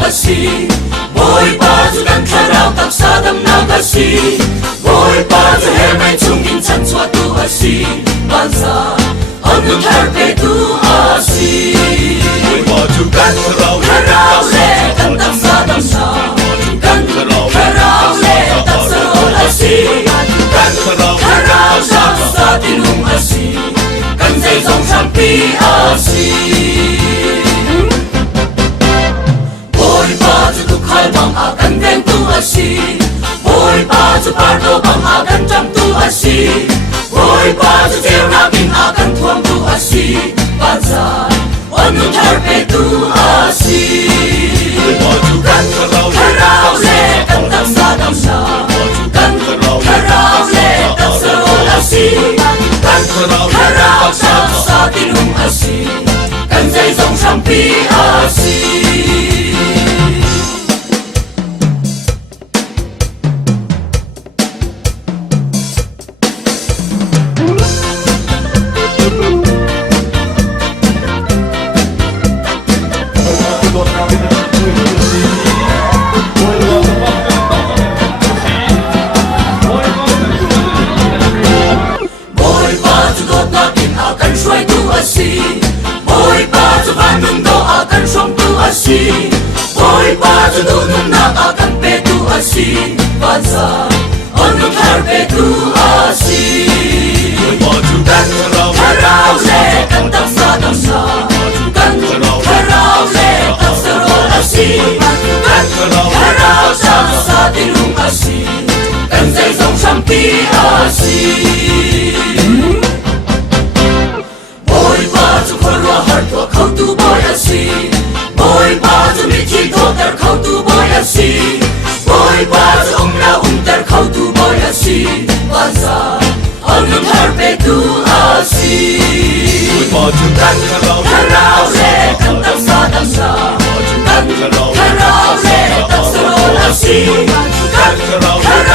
nagasi boy bazu kan tharau tak sadam nagasi boy bazu hermai chungin chan chwa tu asi bansa anu tharpe tu asi boy bazu kan tharau le kan tak sadam sa kan tharau le tak sarol asi kan tharau sa tinung asi kan zai zong champi asi boy bazu tu khal bang akan veng tu asi boy bazu pardo bang akan jam tu asi boy bazu jeu nakin akan thuam tu asi bazar anu tharpe tu asi boy bazu kan tharau le kan tak sadam sa kan tharau le tak sarol asi kan tharau sa tinung asi kan zai zong champi asi boy bazu bandung do akan som tu asi boy bazu dunum na akan pe tu asi bazar anu tharpe tu asi boy bazu kan tharau le kan tak sadam sa kan tharau le tak sarol asi kan tharau sa tinung asi kan zai zong champi asi boy bazu khorwa har to khau tu boy asi boy bazu mithi to tar khau tu boy asi boy bazu umra tar khau tu boy asi bazar anu tharpe tu asi boy bazu kan tharau le kan tak sadam sa kan tharau le tak sarol asi kan tharau